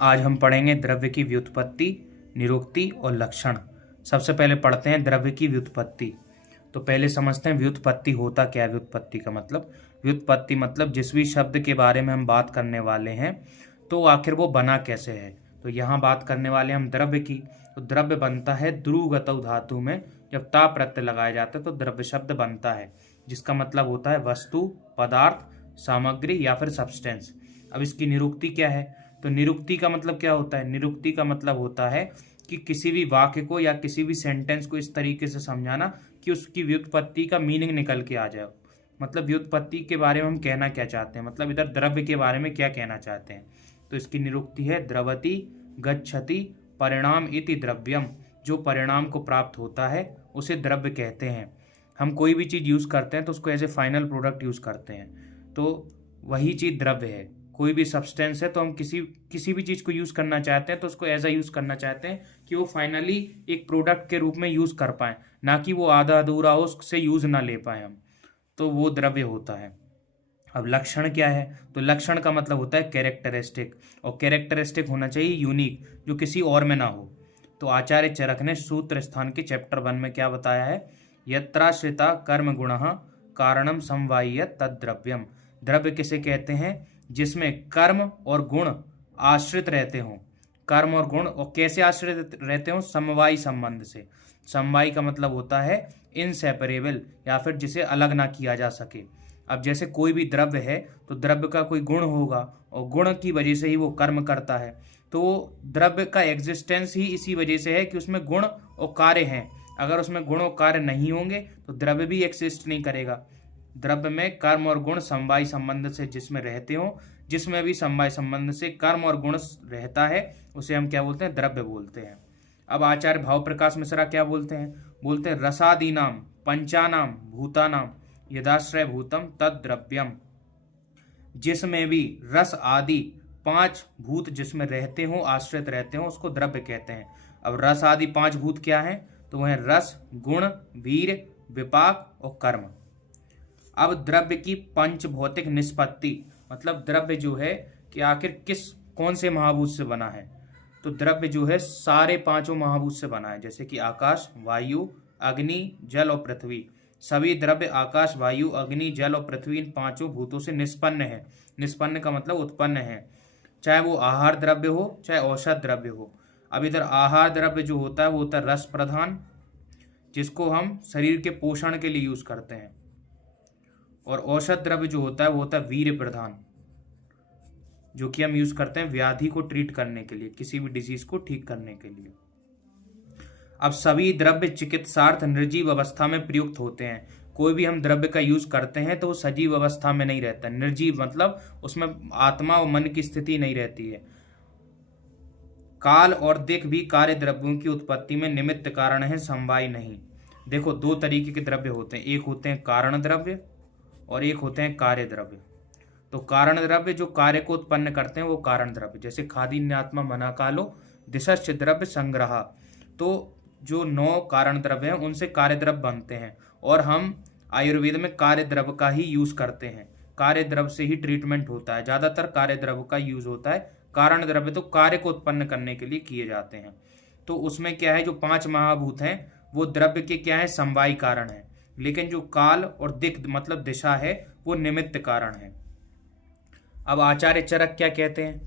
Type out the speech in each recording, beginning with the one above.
आज हम पढ़ेंगे द्रव्य की व्युत्पत्ति, निरुक्ति और लक्षण। सबसे पहले पढ़ते हैं द्रव्य की व्युत्पत्ति। तो पहले समझते हैं व्युत्पत्ति होता क्या है। व्युत्पत्ति मतलब जिस भी शब्द के बारे में हम बात करने वाले हैं तो आखिर वो बना कैसे है। तो यहाँ बात करने वाले हम द्रव्य की। तो द्रव्य बनता है द्रुगतौ धातु में, जब ता प्रत्यय लगाया जाता है तो द्रव्य शब्द बनता है, जिसका मतलब होता है वस्तु, पदार्थ, सामग्री या फिर सब्सटेंस। अब इसकी निरुक्ति क्या है? तो निरुक्ति का मतलब क्या होता है? निरुक्ति का मतलब होता है कि किसी भी वाक्य को या किसी भी सेंटेंस को इस तरीके से समझाना कि उसकी व्युत्पत्ति का मीनिंग निकल के आ जाए। मतलब व्युत्पत्ति के बारे में हम कहना क्या चाहते हैं, मतलब इधर द्रव्य के बारे में क्या कहना चाहते हैं। तो इसकी निरुक्ति है द्रवति गच्छति परिणाम इति द्रव्यम। जो परिणाम को प्राप्त होता है उसे द्रव्य कहते हैं। हम कोई भी चीज़ यूज़ करते हैं तो उसको as a final product use करते हैं, तो वही चीज़ द्रव्य है। कोई भी सब्सटेंस है तो हम किसी भी चीज़ को यूज़ करना चाहते हैं तो उसको एज अ यूज़ करना चाहते हैं कि वो फाइनली एक प्रोडक्ट के रूप में यूज़ कर पाएँ, ना कि वो आधा अधूरा हो उससे यूज़ ना ले पाएँ हम, तो वो द्रव्य होता है। अब लक्षण क्या है? तो लक्षण का मतलब होता है कैरेक्टरिस्टिक, और कैरेक्टरिस्टिक होना चाहिए यूनिक, जो किसी और में ना हो। तो आचार्य चरक ने सूत्र स्थान के चैप्टर 1 में क्या बताया है? यत्राश्रिता कर्म गुणः कारणम समवाय्य तद्द्रव्यम। द्रव्य किसे कहते हैं? जिसमें कर्म और गुण आश्रित रहते हों। कर्म और गुण और कैसे आश्रित रहते हों? समवायी संबंध से। समवायी का मतलब होता है इनसेपरेबल, या फिर जिसे अलग ना किया जा सके। अब जैसे कोई भी द्रव्य है तो द्रव्य का कोई गुण होगा और गुण की वजह से ही वो कर्म करता है। तो द्रव्य का एग्जिस्टेंस ही इसी वजह से है कि उसमें गुण और कार्य हैं। अगर उसमें गुण और कार्य नहीं होंगे तो द्रव्य भी एक्सिस्ट नहीं करेगा। द्रव्य में कर्म और गुण समवायी संबंध से जिसमें रहते हो, जिसमें भी समवायी संबंध से कर्म और गुण रहता है उसे हम क्या बोलते हैं? द्रव्य बोलते हैं। अब आचार्य भाव प्रकाश मिश्रा क्या बोलते हैं? बोलते हैं रसादीनाम पंचानाम भूतानाम यदाश्रय भूतम तद द्रव्यम। जिसमें भी रस आदि 5 भूत जिसमें रहते हो, आश्रित रहते हो, उसको द्रव्य कहते हैं। अब रस आदि 5 भूत क्या है? तो वह रस, गुण, वीर, विपाक और कर्म। अब द्रव्य की पंच भौतिक निष्पत्ति, मतलब द्रव्य जो है कि आखिर कौन से महाभूत से बना है। तो द्रव्य जो है सारे 5 महाभूत से बना है, जैसे कि आकाश, वायु, अग्नि, जल और पृथ्वी। सभी द्रव्य आकाश, वायु, अग्नि, जल और पृथ्वी इन 5 भूतों से निष्पन्न है। निष्पन्न का मतलब उत्पन्न है, चाहे वो आहार द्रव्य हो चाहे औषध द्रव्य हो। अब इधर आहार द्रव्य जो होता है वो होता है रस प्रधान, जिसको हम शरीर के पोषण के लिए यूज करते हैं, और औषध द्रव्य जो होता है वो होता है वीर्य प्रधान, जो कि हम यूज करते हैं व्याधि को ट्रीट करने के लिए, किसी भी डिजीज को ठीक करने के लिए। अब सभी द्रव्य चिकित्सार्थ निर्जीव अवस्था में प्रयुक्त होते हैं। कोई भी हम द्रव्य का यूज करते हैं तो वो सजीव अवस्था में नहीं रहता। निर्जीव मतलब उसमें आत्मा और मन की स्थिति नहीं रहती है। काल और दिक् भी कार्य द्रव्यों की उत्पत्ति में निमित्त कारण है, समवाय नहीं। देखो, 2 तरीके के द्रव्य होते हैं, एक होते हैं कारण द्रव्य और एक होते हैं कार्य द्रव्य। तो कारण द्रव्य जो कार्य को उत्पन्न करते हैं वो कारण द्रव्य, जैसे खादीन्यात्मा मना कालो दिशश्च द्रव्य संग्रह। तो जो 9 कारण द्रव्य हैं उनसे कार्य द्रव्य बनते हैं, और हम आयुर्वेद में कार्य द्रव्य का ही यूज करते हैं। कार्य द्रव्य से ही ट्रीटमेंट होता है, ज्यादातर कार्य द्रव्य का यूज होता है। कारण द्रव्य तो कार्य को उत्पन्न करने के लिए किए जाते हैं। तो उसमें क्या है, जो 5 महाभूत हैं वो द्रव्य के क्या है? समवायी कारण है। लेकिन जो काल और दिक् मतलब दिशा है वो निमित्त कारण है। अब आचार्य चरक क्या कहते हैं?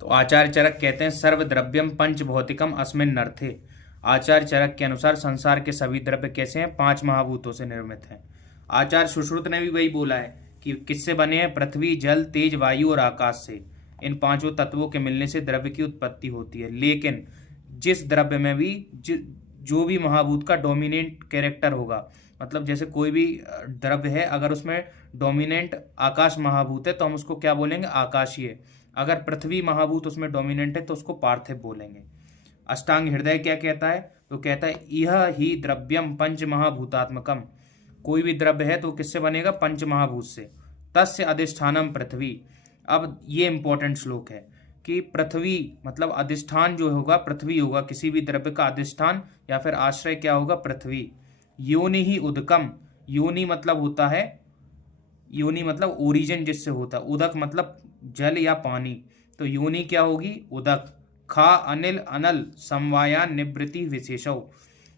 तो आचार्य चरक कहते हैं सर्वद्रव्यम पंच भौतिकम अस्मिन् अर्थे। आचार्य चरक के अनुसार संसार के सभी द्रव्य कैसे हैं? 5 महाभूतों से निर्मित हैं। आचार्य सुश्रुत ने भी वही बोला है कि किससे बने हैं? पृथ्वी, जल, तेज, वायु और आकाश से। इन 5 तत्वों के मिलने से द्रव्य की उत्पत्ति होती है। लेकिन जिस द्रव्य में भी जो भी महाभूत का डोमिनेंट कैरेक्टर होगा, मतलब जैसे कोई भी द्रव्य है, अगर उसमें डोमिनेंट आकाश महाभूत है तो हम उसको क्या बोलेंगे? आकाशीय। अगर पृथ्वी महाभूत उसमें डोमिनेंट है तो उसको पार्थिव बोलेंगे। अष्टांग हृदय क्या कहता है? तो कहता है यह ही द्रव्यम पंच महाभूतात्मकम। कोई भी द्रव्य है तो किससे बनेगा? पंच महाभूत से। तस्य अधिष्ठानम पृथ्वी। अब ये इंपॉर्टेंट श्लोक है कि पृथ्वी मतलब अधिष्ठान जो होगा पृथ्वी होगा, किसी भी द्रव्य का अधिष्ठान या फिर आश्रय क्या होगा? पृथ्वी। योनि ही उदकम। योनि मतलब होता है योनि मतलब ओरिजिन जिससे होता है, उदक मतलब जल या पानी, तो योनि क्या होगी, उदक। खा अनिल अनल समवायान निवृत्ति विशेषौ,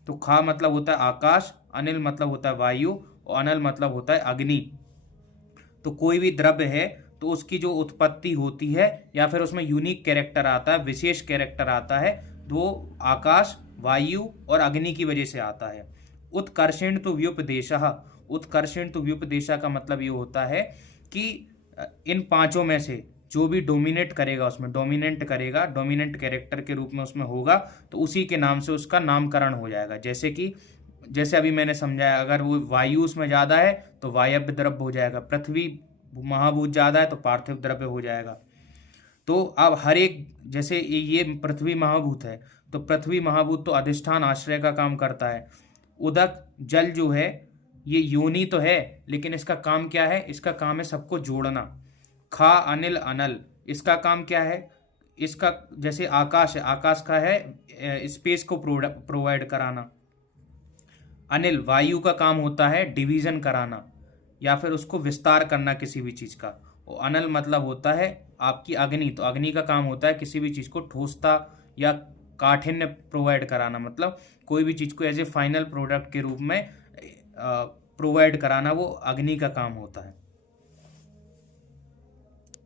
तो खा मतलब होता है आकाश, अनिल मतलब होता है वायु, और अनल मतलब होता है अग्नि। तो कोई भी द्रव्य है तो उसकी जो उत्पत्ति होती है या फिर उसमें यूनिक कैरेक्टर आता है, विशेष कैरेक्टर आता है, वो आकाश, वायु और अग्नि की वजह से आता है। उत्कर्षेण तो व्युपदेशः, उत्कर्षेण तो व्युपदेशः का मतलब ये होता है कि इन पांचों में से जो भी डोमिनेट करेगा, उसमें डोमिनेंट करेगा, डोमिनेंट कैरेक्टर के रूप में उसमें होगा, तो उसी के नाम से उसका नामकरण हो जाएगा। जैसे अभी मैंने समझाया, अगर वो वायु उसमें ज्यादा है तो वायव्य द्रव्य हो जाएगा, पृथ्वी महाभूत ज्यादा है तो पार्थिव द्रव्य हो जाएगा। तो अब हर एक, जैसे ये पृथ्वी महाभूत है तो पृथ्वी महाभूत तो अधिष्ठान आश्रय का काम करता है। उदक जल जो है ये योनि तो है, लेकिन इसका काम क्या है, इसका काम है सबको जोड़ना। खा अनिल अनल, इसका काम क्या है, इसका जैसे आकाश है, आकाश का है स्पेस को प्रोवाइड कराना। अनिल वायु का काम होता है डिवीजन कराना या फिर उसको विस्तार करना किसी भी चीज का। और अनल मतलब होता है आपकी अग्नि, तो अग्नि का काम होता है किसी भी चीज को ठोसता या काठिन्य प्रोवाइड कराना, मतलब कोई भी चीज को एज ए फाइनल प्रोडक्ट के रूप में प्रोवाइड कराना, वो अग्नि का काम होता है।